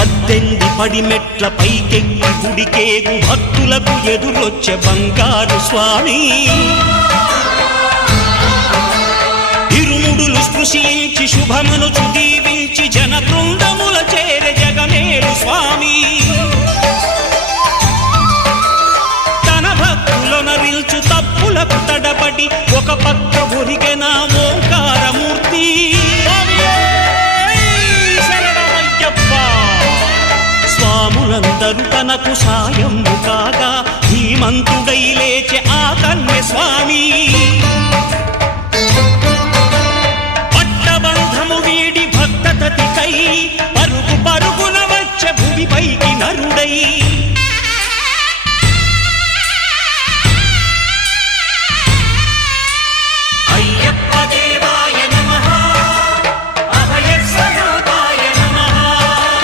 18 పడిమెట్ల పైకెక్కి గుడికేగు భక్తులకు ఎదురొచ్చే బంగారు స్వామి ఇరుముడులు స్పృశించి శుభమనుచు దీవించి జన బృందముల చేరే జగమేలు స్వామి తన భక్తులనరిల్చు తప్పులకు తడబడి ఒక పక్క ఒరిగెన ఓంకారమూర్తి స్వాములందరూ తనకు సాయము కాగా ధీమంతుడై లేచే ఆ కన్య స్వామి పట్టబంధము వీడి భక్తతతికై